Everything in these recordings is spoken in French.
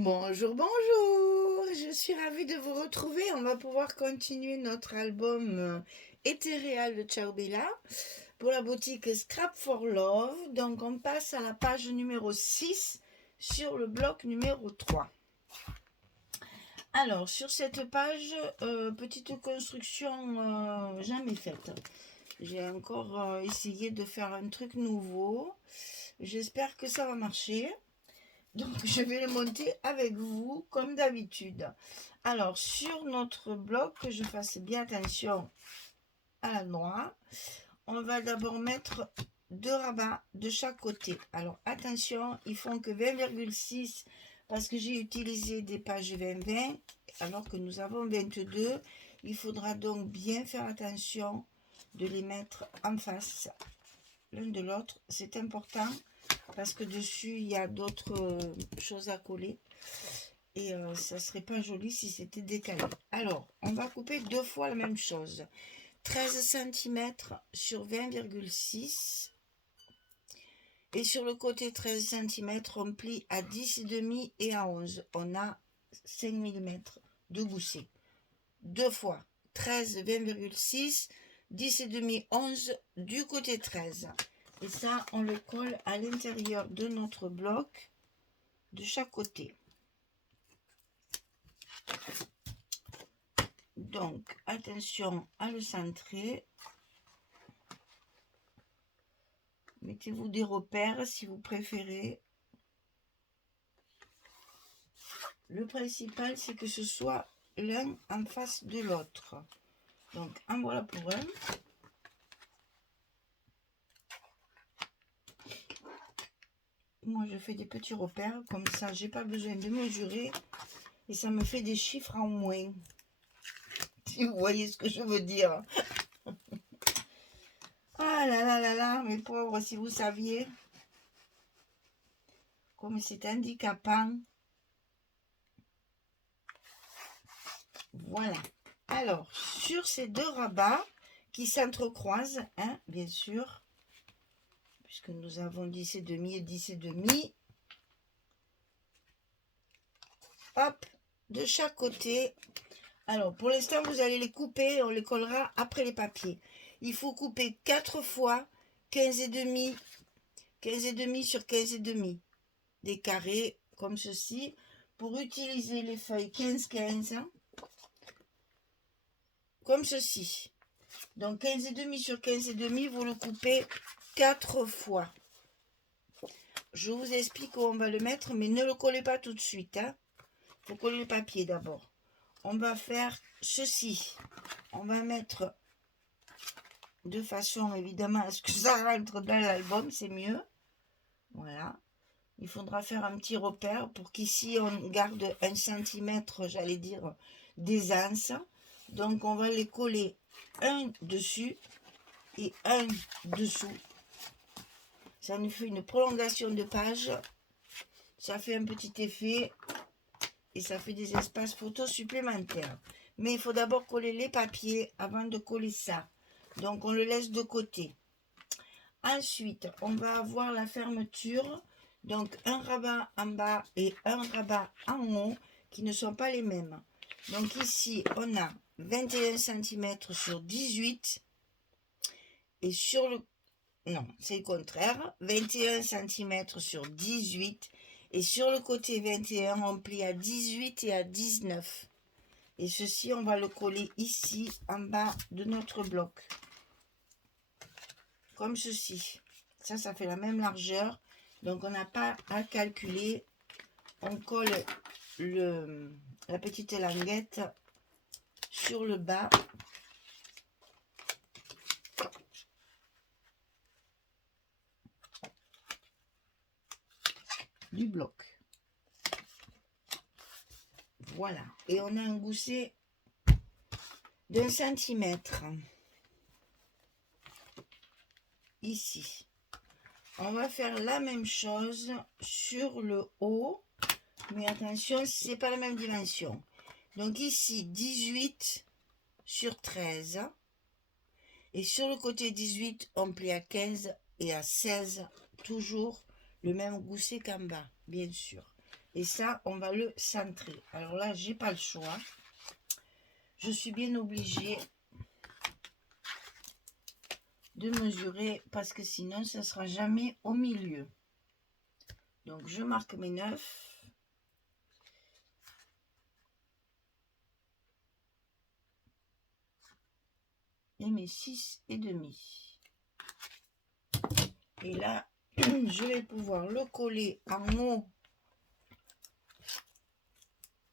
Bonjour, bonjour! Je suis ravie de vous retrouver. On va pouvoir continuer notre album Ethereal de Ciao Bella pour la boutique Scrap for Love. Donc, on passe à la page numéro 6 sur le bloc numéro 3. Alors, sur cette page, petite construction jamais faite. J'ai encore essayé de faire un truc nouveau. J'espère que ça va marcher. Donc, je vais le monter avec vous, comme d'habitude. Alors, sur notre bloc, que je fasse bien attention à l'endroit, on va d'abord mettre 2 rabats de chaque côté. Alors, attention, ils font que 20,6 parce que j'ai utilisé des pages 20-20, alors que nous avons 22. Il faudra donc bien faire attention de les mettre en face l'un de l'autre. C'est important parce que dessus il y a d'autres choses à coller et ça serait pas joli si c'était décalé. Alors on va couper 2 fois la même chose, 13 cm sur 20,6 et sur le côté 13 cm on plie à 10,5 et à 11. On a 5 mm de gousset. 2 fois 13, 20,6, 10,5, 11 du côté 13. Et ça, on le colle à l'intérieur de notre bloc de chaque côté. Donc, attention à le centrer. Mettez-vous des repères si vous préférez. Le principal, c'est que ce soit l'un en face de l'autre. Donc, en voilà pour un. Moi, je fais des petits repères. Comme ça, j'ai pas besoin de mesurer. Et ça me fait des chiffres en moins. Si vous voyez ce que je veux dire. Ah là là là là, mes pauvres, si vous saviez. Comme c'est handicapant. Voilà. Alors, sur ces 2 rabats qui s'entrecroisent, hein, bien sûr, puisque nous avons 10,5 et 10,5. Hop, de chaque côté. Alors, pour l'instant, vous allez les couper, on les collera après les papiers. Il faut couper 4 fois 15,5, 15,5 sur 15,5. Des carrés comme ceci. Pour utiliser les feuilles 15-15, comme ceci. Donc 15,5 sur 15,5, vous le coupez 4 fois. Je vous explique où on va le mettre, mais ne le collez pas tout de suite. Il faut coller le papier d'abord. On va faire ceci. On va mettre de façon évidemment à ce que ça rentre dans l'album, c'est mieux. Voilà. Il faudra faire un petit repère pour qu'ici on garde 1 cm, j'allais dire, d'aisance. Donc on va les coller un dessus et un dessous. Ça nous fait une prolongation de page. Ça fait un petit effet et ça fait des espaces photos supplémentaires. Mais il faut d'abord coller les papiers avant de coller ça. Donc on le laisse de côté. Ensuite, on va avoir la fermeture. Donc un rabat en bas et un rabat en haut qui ne sont pas les mêmes. Donc ici, on a 21 cm sur 18. Et sur le... Non, c'est le contraire. 21 cm sur 18. Et sur le côté 21, on plie à 18 et à 19. Et ceci, on va le coller ici, en bas de notre bloc. Comme ceci. Ça fait la même largeur. Donc, on n'a pas à calculer. On colle la petite languette sur le bas. Du bloc. Voilà. Et on a un gousset d'1 centimètre. Ici. On va faire la même chose sur le haut. Mais attention, c'est pas la même dimension. Donc ici, 18 sur 13. Et sur le côté 18, on plie à 15 et à 16. Toujours le même gousset qu'en bas, bien sûr. Et ça, on va le centrer. Alors là, j'ai pas le choix. Je suis bien obligée de mesurer parce que sinon, ça ne sera jamais au milieu. Donc, je marque mes 9. Et mes 6,5. Et là, je vais pouvoir le coller en haut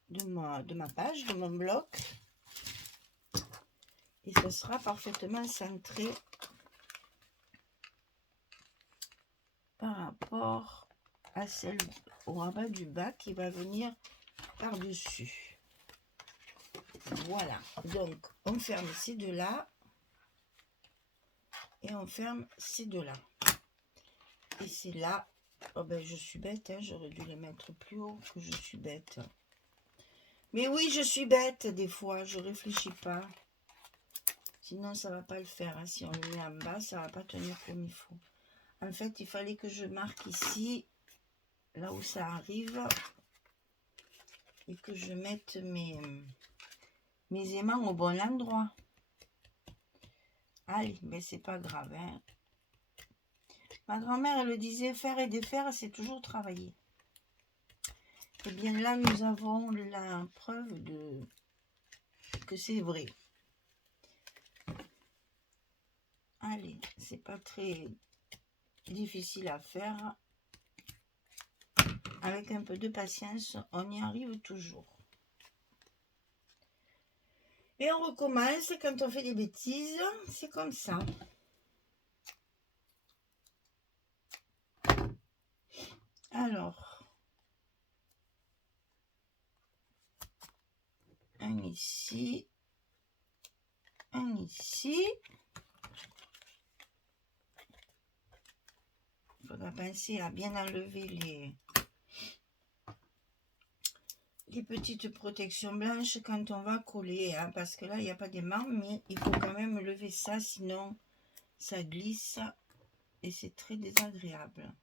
de ma page, de mon bloc. Et ça sera parfaitement centré par rapport à celle au rabat du bas qui va venir par-dessus. Voilà. Donc, on ferme ces deux-là. Et on ferme ces deux-là. Et c'est là. Oh ben, je suis bête, hein, j'aurais dû les mettre plus haut que je suis bête. Mais oui, je suis bête des fois, je réfléchis pas. Sinon, ça va pas le faire. Hein. Si on le met en bas, ça va pas tenir comme il faut. En fait, il fallait que je marque ici, là où ça arrive, et que je mette mes aimants au bon endroit. Allez, mais c'est pas grave. Hein. Ma grand-mère, elle le disait, faire et défaire, c'est toujours travailler. Et bien là, nous avons la preuve que c'est vrai. Allez, c'est pas très difficile à faire. Avec un peu de patience, on y arrive toujours. Et on recommence quand on fait des bêtises, c'est comme ça. Alors, un ici, un ici. Il faudra penser à bien enlever les petites protections blanches quand on va coller, hein, parce que là, il n'y a pas d'aimant, mais il faut quand même lever ça, sinon ça glisse et c'est très désagréable.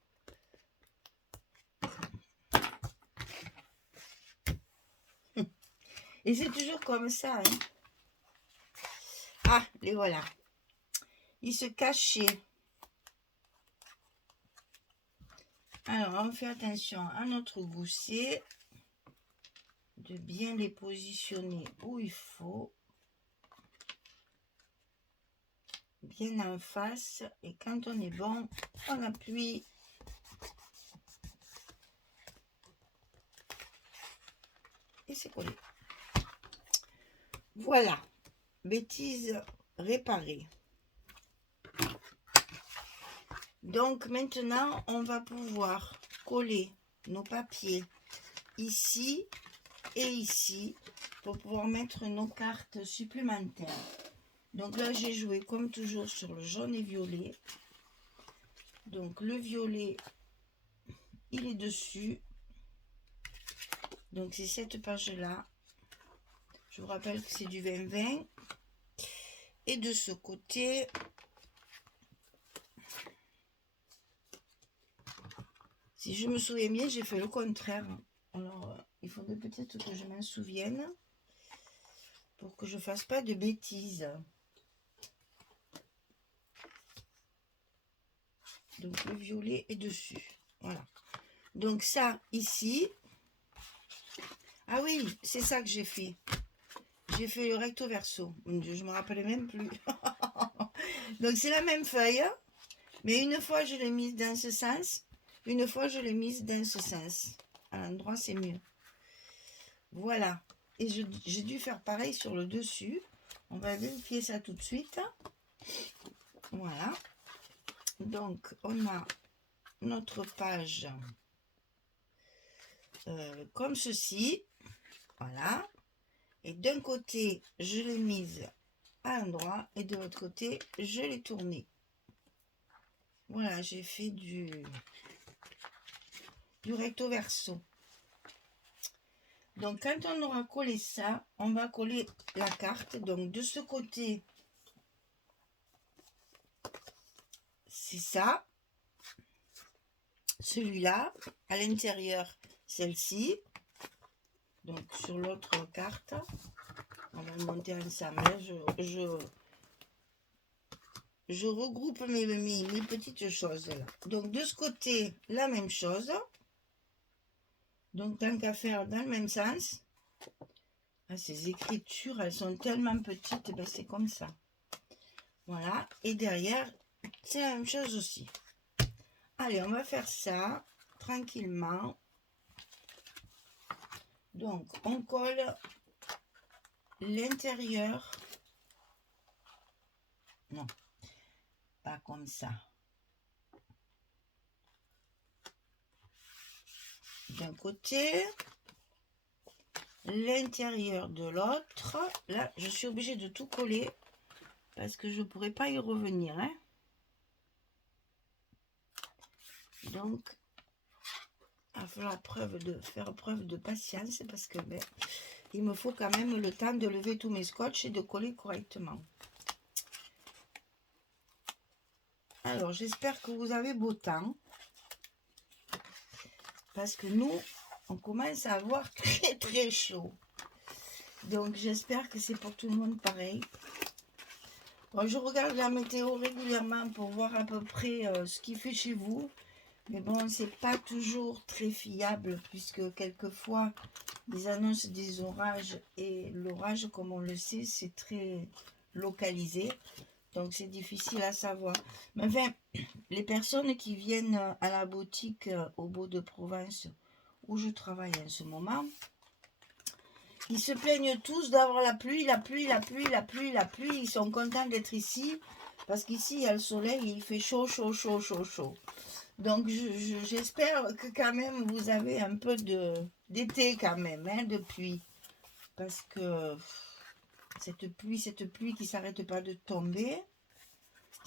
Et c'est toujours comme ça. Hein. Ah, les voilà. Ils se cachaient. Alors, on fait attention à notre gousset. De bien les positionner où il faut. Bien en face. Et quand on est bon, on appuie. Et c'est collé. Voilà. Bêtise réparée. Donc maintenant, on va pouvoir coller nos papiers ici et ici pour pouvoir mettre nos cartes supplémentaires. Donc là, j'ai joué comme toujours sur le jaune et violet. Donc le violet, il est dessus. Donc c'est cette page-là. Je vous rappelle que c'est du 20-20. Et de ce côté, si je me souviens bien, j'ai fait le contraire. Alors, il faudrait peut-être que je m'en souvienne pour que je ne fasse pas de bêtises. Donc, le violet est dessus. Voilà. Donc, ça, ici. Ah oui, c'est ça que j'ai fait. J'ai fait le recto verso. Mon Dieu, je ne me rappelais même plus. Donc, c'est la même feuille. Mais une fois, je l'ai mise dans ce sens. Une fois, je l'ai mise dans ce sens. À l'endroit, c'est mieux. Voilà. Et j'ai dû faire pareil sur le dessus. On va vérifier ça tout de suite. Voilà. Donc, on a notre page comme ceci. Voilà. Et d'un côté, je l'ai mise à l'endroit. Et de l'autre côté, je l'ai tournée. Voilà, j'ai fait du recto verso. Donc, quand on aura collé ça, on va coller la carte. Donc, de ce côté, c'est ça. Celui-là, à l'intérieur, celle-ci. Donc sur l'autre carte, on va le monter ensemble. Je regroupe mes petites choses là. Donc de ce côté, la même chose. Donc tant qu'à faire dans le même sens. Ah, ces écritures, elles sont tellement petites, ben c'est comme ça. Voilà. Et derrière, c'est la même chose aussi. Allez, on va faire ça tranquillement. Donc, on colle l'intérieur. Non, pas comme ça. D'un côté, l'intérieur de l'autre. Là, je suis obligée de tout coller parce que je ne pourrais pas y revenir. Hein. Donc, il va falloir faire preuve de patience parce que ben, il me faut quand même le temps de lever tous mes scotch et de coller correctement. Alors, j'espère que vous avez beau temps. Parce que nous, on commence à avoir très très chaud. Donc, j'espère que c'est pour tout le monde pareil. Bon, je regarde la météo régulièrement pour voir à peu près ce qu'il fait chez vous. Mais bon, c'est pas toujours très fiable puisque quelquefois, ils annoncent des orages. Et l'orage, comme on le sait, c'est très localisé. Donc, c'est difficile à savoir. Mais enfin, les personnes qui viennent à la boutique au Beau-de-Provence, où je travaille en ce moment, ils se plaignent tous d'avoir la pluie, la pluie, la pluie, la pluie, la pluie. Ils sont contents d'être ici, parce qu'ici, il y a le soleil et il fait chaud, chaud, chaud, chaud, chaud. Donc, j'espère que quand même, vous avez un peu d'été quand même, hein, de pluie. Parce que cette pluie qui ne s'arrête pas de tomber,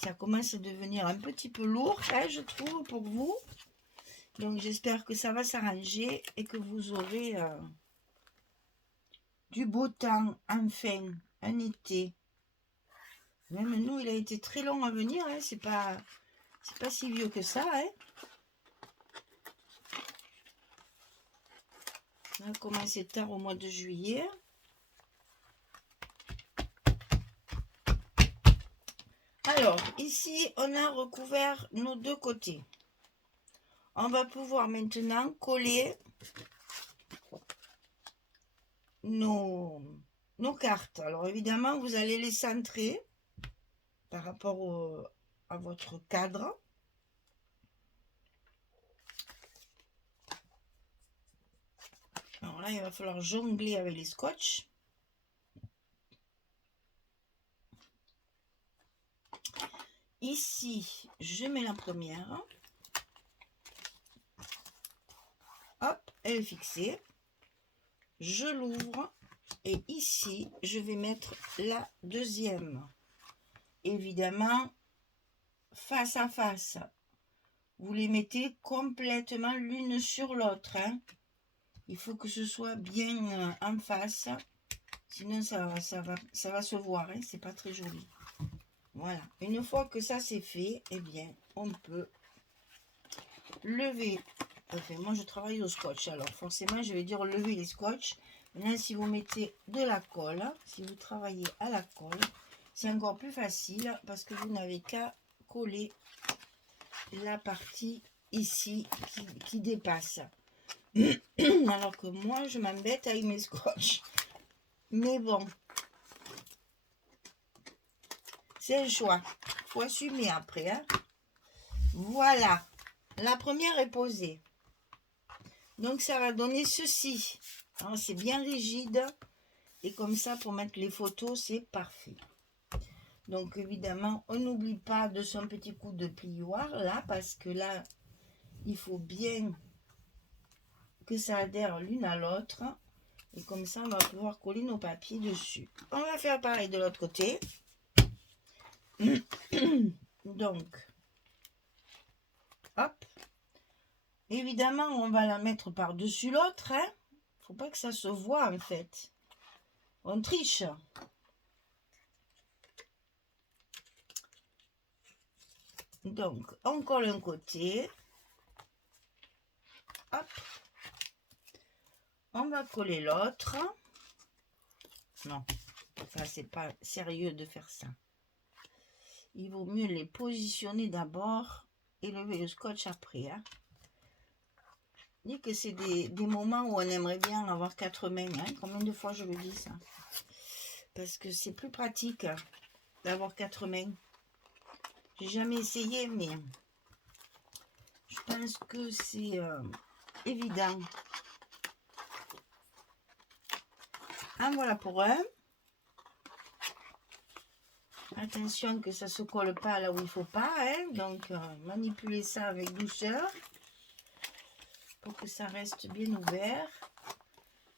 ça commence à devenir un petit peu lourd, hein, je trouve, pour vous. Donc, j'espère que ça va s'arranger et que vous aurez du beau temps, enfin, un été. Même nous, il a été très long à venir, hein, c'est pas si vieux que ça. Hein. On a commencé tard au mois de juillet. Alors, ici, on a recouvert nos deux côtés. On va pouvoir maintenant coller nos cartes. Alors, évidemment, vous allez les centrer par rapport à votre cadre. Alors là, il va falloir jongler avec les scotch. Ici, je mets la première. Hop, elle est fixée. Je l'ouvre. Et ici, je vais mettre la deuxième. Évidemment, face à face. Vous les mettez complètement l'une sur l'autre. Hein. Il faut que ce soit bien en face. Sinon, ça va se voir. Hein. C'est pas très joli. Voilà. Une fois que ça c'est fait, eh bien, on peut lever. Enfin, moi, je travaille au scotch. Alors, forcément, je vais dire lever les scotch. Maintenant, si vous mettez de la colle, si vous travaillez à la colle, c'est encore plus facile parce que vous n'avez qu'à coller la partie ici qui dépasse. Alors que moi, je m'embête avec mes scotch. Mais bon, c'est le choix. Il faut assumer après. Hein. Voilà. La première est posée. Donc, ça va donner ceci. C'est bien rigide. Et comme ça, pour mettre les photos, c'est parfait. Donc, évidemment, on n'oublie pas de son petit coup de plioir, là, parce que là, il faut bien que ça adhère l'une à l'autre. Et comme ça, on va pouvoir coller nos papiers dessus. On va faire pareil de l'autre côté. Donc, hop. Évidemment, on va la mettre par-dessus l'autre. Hein. Faut pas que ça se voit, en fait. On triche. Donc, on colle un côté. Hop. On va coller l'autre. Non, ça c'est pas sérieux de faire ça. Il vaut mieux les positionner d'abord et lever le scotch après. Hein. Dis que c'est des moments où on aimerait bien avoir 4 mains. Hein. Combien de fois je le dis ça? Parce que c'est plus pratique d'avoir 4 mains. J'ai jamais essayé, mais je pense que c'est évident. En voilà pour un. Attention que ça ne se colle pas là où il ne faut pas. Hein. Donc, manipulez ça avec douceur pour que ça reste bien ouvert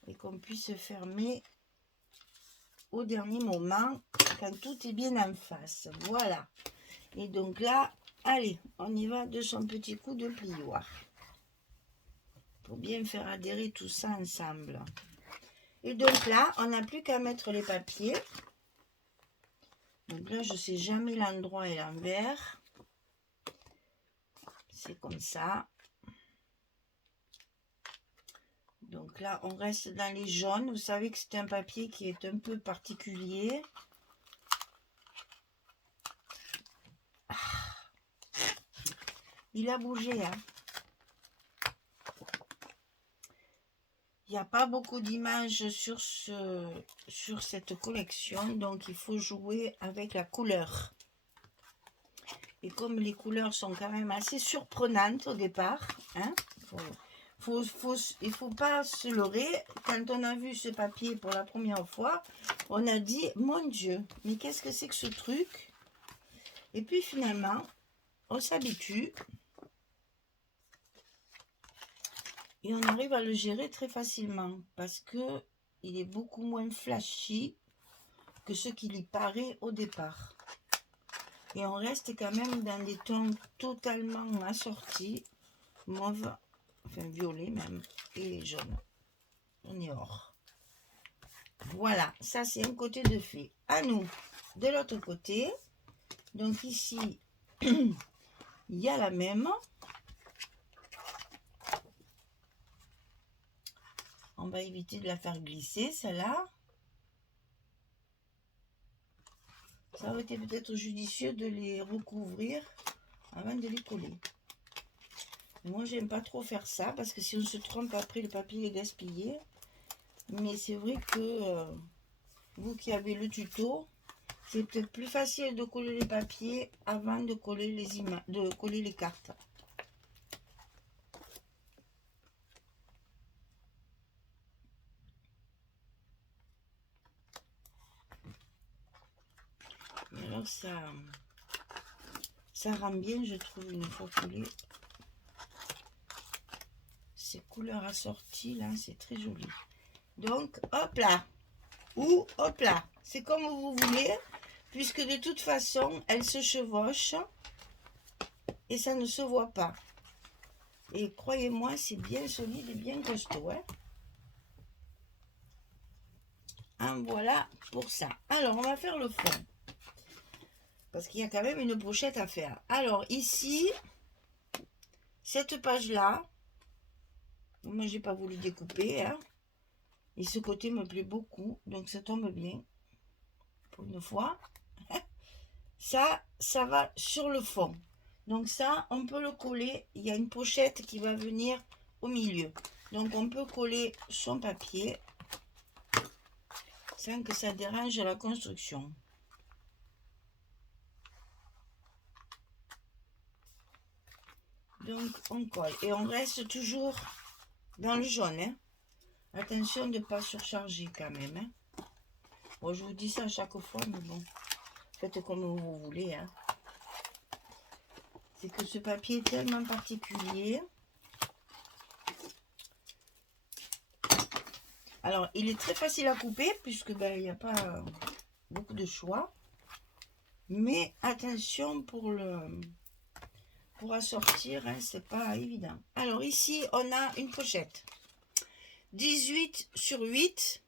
et qu'on puisse fermer au dernier moment quand tout est bien en face. Voilà. Et donc là, allez, on y va de son petit coup de plioir pour bien faire adhérer tout ça ensemble. Et donc là, on n'a plus qu'à mettre les papiers. Donc là, je ne sais jamais l'endroit et l'envers. C'est comme ça. Donc là, on reste dans les jaunes. Vous savez que c'est un papier qui est un peu particulier. Ah. Il a bougé, hein. Il n'y a pas beaucoup d'images sur cette collection, donc il faut jouer avec la couleur. Et comme les couleurs sont quand même assez surprenantes au départ, hein, il faut pas se leurrer. Quand on a vu ce papier pour la première fois, on a dit, mon Dieu, mais qu'est-ce que c'est que ce truc? Et puis finalement, on s'habitue. Et on arrive à le gérer très facilement parce que il est beaucoup moins flashy que ce qu'il y paraît au départ. Et on reste quand même dans des tons totalement assortis, mauve, enfin violet même, et jaune. On est hors. Voilà, ça c'est un côté de fait. À nous, de l'autre côté, donc ici, il y a la même. On va éviter de la faire glisser, celle-là. Ça aurait été peut-être judicieux de les recouvrir avant de les coller. Moi, j'aime pas trop faire ça parce que si on se trompe après, le papier est gaspillé. Mais c'est vrai que vous qui avez le tuto, c'est peut-être plus facile de coller les papiers avant de coller les cartes. Et alors ça rend bien, je trouve, une fois collé. Ces couleurs assorties là, c'est très joli. Donc hop là, ou hop là, c'est comme vous voulez, puisque de toute façon elles se chevauchent et ça ne se voit pas. Et croyez-moi, c'est bien solide et bien costaud. Hein, voilà pour ça. Alors on va faire le fond parce qu'il y a quand même une pochette à faire. Alors ici, cette page là, moi j'ai pas voulu découper, hein. Et ce côté me plaît beaucoup, donc ça tombe bien pour une fois. Ça va sur le fond, donc ça on peut le coller. Il y a une pochette qui va venir au milieu, donc on peut coller son papier sans que ça dérange la construction. Donc on colle et on reste toujours dans le jaune, hein. Attention de ne pas surcharger quand même, hein. Bon, je vous dis ça à chaque fois, mais bon, faites comme vous voulez, hein. C'est que ce papier est tellement particulier. Alors, il est très facile à couper puisque il n'y a pas beaucoup de choix. Mais attention pour assortir, hein, c'est pas évident. Alors ici, on a une pochette 18 sur 8.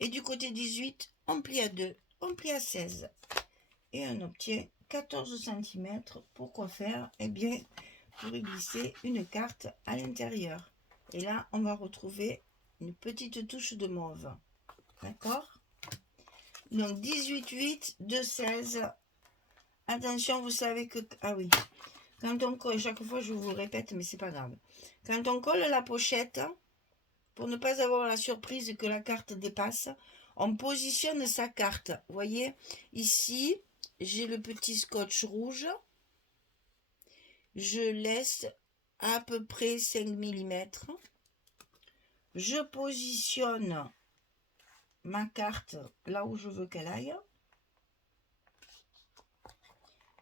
Et du côté 18, on plie à 2, on plie à 16. Et on obtient 14 cm. Pourquoi faire? Eh bien, pour y glisser une carte à l'intérieur. Et là, on va retrouver une petite touche de mauve. D'accord? Donc 18, 8, 2, 16. Attention, vous savez que... Ah oui. Quand on colle, chaque fois je vous le répète, mais c'est pas grave. Quand on colle la pochette, pour ne pas avoir la surprise que la carte dépasse, on positionne sa carte. Vous voyez, ici, j'ai le petit scotch rouge. Je laisse à peu près 5 mm. Je positionne ma carte là où je veux qu'elle aille.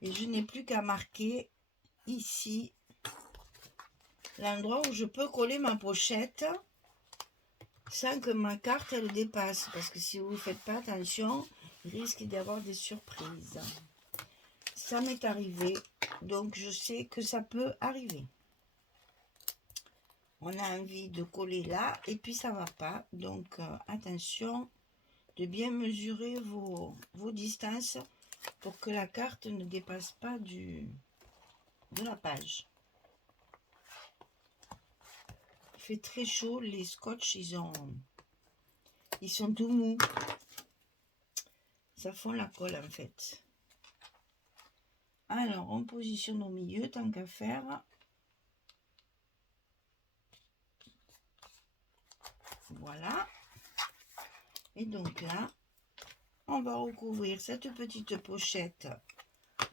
Et je n'ai plus qu'à marquer ici l'endroit où je peux coller ma pochette sans que ma carte elle dépasse. Parce que si vous ne faites pas attention, il risque d'y avoir des surprises. Ça m'est arrivé, donc je sais que ça peut arriver. On a envie de coller là et puis ça va pas. Donc attention de bien mesurer vos distances pour que la carte ne dépasse pas de la page. Il fait très chaud, les scotch ils sont tout mous. Ça fond la colle en fait. Alors on positionne au milieu tant qu'à faire. Voilà. Et donc là, on va recouvrir cette petite pochette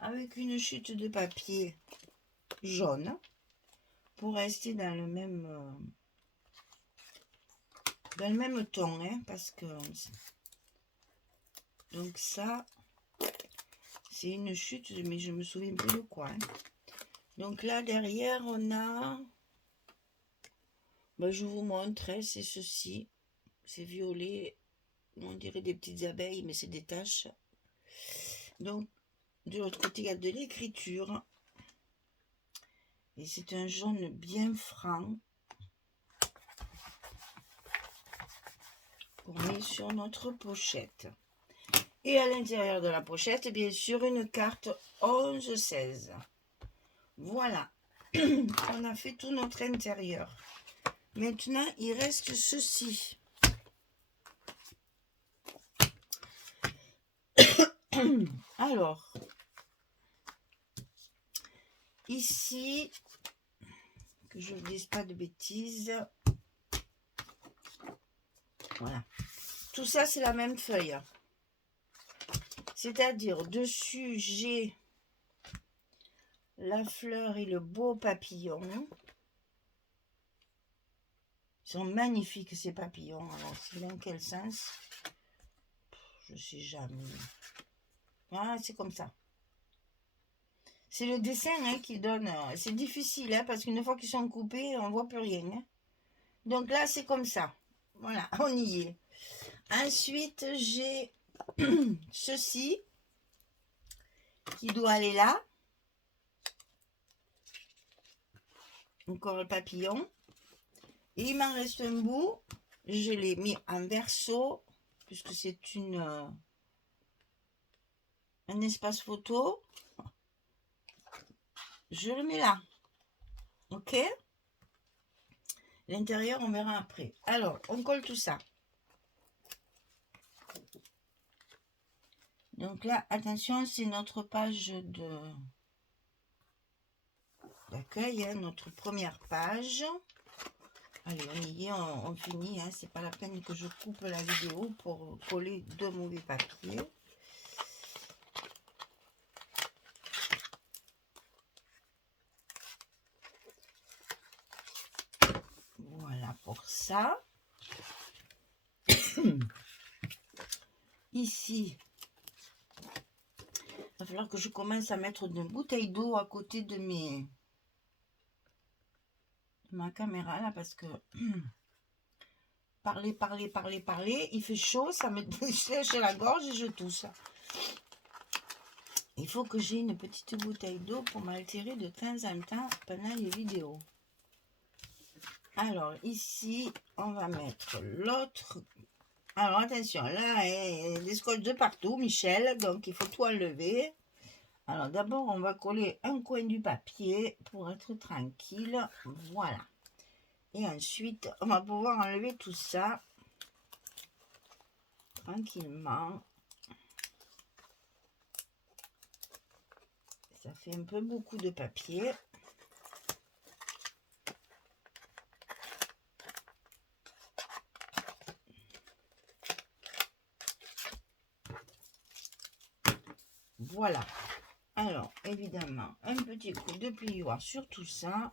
avec une chute de papier jaune pour rester dans le même ton, hein, parce que donc ça c'est une chute, mais je me souviens plus de quoi, hein. Donc là derrière on a, ben, je vous montre, hein, c'est ceci, c'est violet, on dirait des petites abeilles mais c'est des taches. Donc de l'autre côté il y a de l'écriture et c'est un jaune bien franc qu'on met sur notre pochette. Et à l'intérieur de la pochette, bien sûr, une carte 11-16. Voilà, on a fait tout notre intérieur. Maintenant, il reste ceci. Alors, ici, que je ne dise pas de bêtises. Voilà. Tout ça, c'est la même feuille. C'est-à-dire, dessus, j'ai la fleur et le beau papillon. Ils sont magnifiques, ces papillons. Alors, c'est dans quel sens? Je sais jamais. Voilà, c'est comme ça. C'est le dessin, hein, qui donne... C'est difficile, hein, parce qu'une fois qu'ils sont coupés, on ne voit plus rien, hein. Donc là, c'est comme ça. Voilà, on y est. Ensuite, j'ai ceci qui doit aller là. Encore le papillon. Et il m'en reste un bout. Je l'ai mis en verso, puisque c'est un espace photo. Je le mets là. Ok? L'intérieur, on verra après. Alors, on colle tout ça. Donc là, attention, c'est notre page d'accueil, hein, notre première page. Allez, on y est, on finit, hein, c'est pas la peine que je coupe la vidéo pour coller de mauvais papiers. Voilà pour ça. Ici, il va falloir que je commence à mettre une bouteille d'eau à côté de ma caméra là, parce que parler, il fait chaud, ça me sèche la gorge et je tousse. Il faut que j'ai une petite bouteille d'eau pour m'altérer de temps en temps pendant les vidéos. Alors ici, on va mettre l'autre. Alors attention, là, il y a des scotch de partout, Michel, donc il faut tout enlever. Alors d'abord, on va coller un coin du papier pour être tranquille. Voilà. Et ensuite, on va pouvoir enlever tout ça tranquillement. Ça fait un peu beaucoup de papier. Voilà. Alors, évidemment, un petit coup de plioir sur tout ça.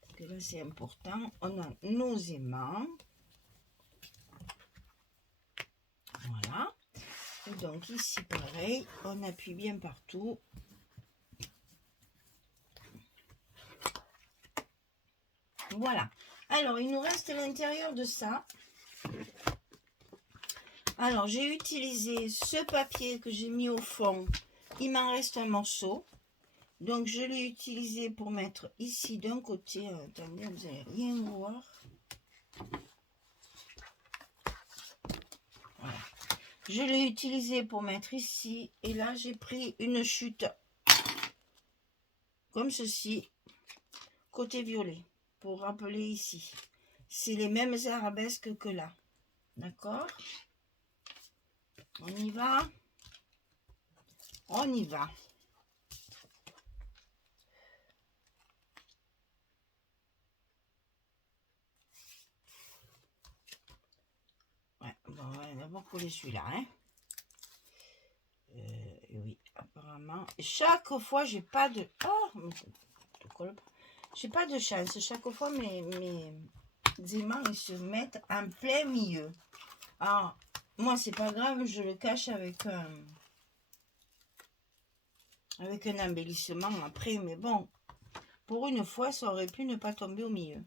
Parce que là, c'est important. On a nos aimants. Voilà. Et donc, ici, pareil, on appuie bien partout. Voilà. Alors, il nous reste l'intérieur de ça. Alors, j'ai utilisé ce papier que j'ai mis au fond. Il m'en reste un morceau. Donc, je l'ai utilisé pour mettre ici d'un côté. Attendez, vous n'allez rien voir. Voilà. Je l'ai utilisé pour mettre ici. Et là, j'ai pris une chute. Comme ceci. Côté violet. Pour rappeler ici. C'est les mêmes arabesques que là. D'accord ? On y va. On y va. Ouais, bon, on va d'abord coller celui-là. Hein. Oui, apparemment. Chaque fois, j'ai pas de... Oh, j'ai pas de chance. Chaque fois, mes aimants, ils se mettent en plein milieu. Alors, moi, c'est pas grave, je le cache avec un embellissement après. Mais bon, pour une fois, ça aurait pu ne pas tomber au milieu.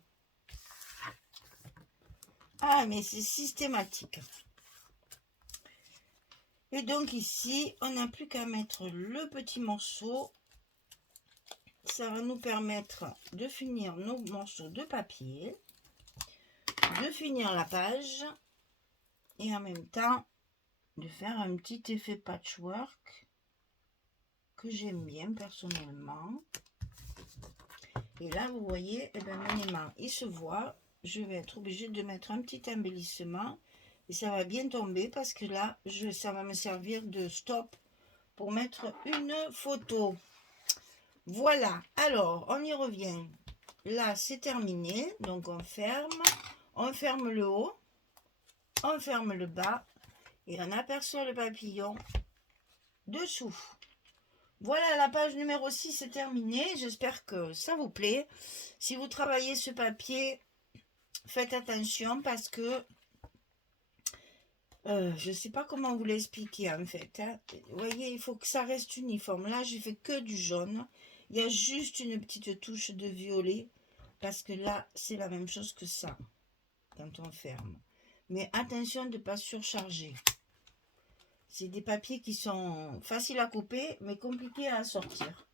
Ah, mais c'est systématique. Et donc ici, on n'a plus qu'à mettre le petit morceau. Ça va nous permettre de finir nos morceaux de papier, de finir la page et en même temps de faire un petit effet patchwork que j'aime bien personnellement. Et là, vous voyez, eh ben, mon aimant, il se voit. Je vais être obligée de mettre un petit embellissement et ça va bien tomber parce que là, ça va me servir de stop pour mettre une photo. Voilà, alors on y revient. Là, c'est terminé, donc on ferme le haut, on ferme le bas et on aperçoit le papillon dessous. Voilà, la page numéro 6 est terminée. J'espère que ça vous plaît. Si vous travaillez ce papier, faites attention parce que je ne sais pas comment vous l'expliquer en fait. Hein. Vous voyez, il faut que ça reste uniforme. Là, j'ai fait que du jaune. Il y a juste une petite touche de violet parce que là, c'est la même chose que ça quand on ferme. Mais attention de ne pas surcharger. C'est des papiers qui sont faciles à couper, mais compliqués à sortir.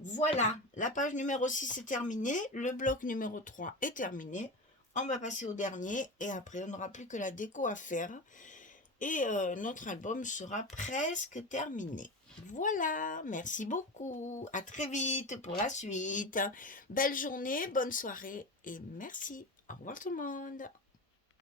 Voilà, la page numéro 6 est terminée. Le bloc numéro 3 est terminé. On va passer au dernier et après, on n'aura plus que la déco à faire. Et notre album sera presque terminé. Voilà, merci beaucoup. À très vite pour la suite. Belle journée, bonne soirée et merci. Au revoir tout le monde.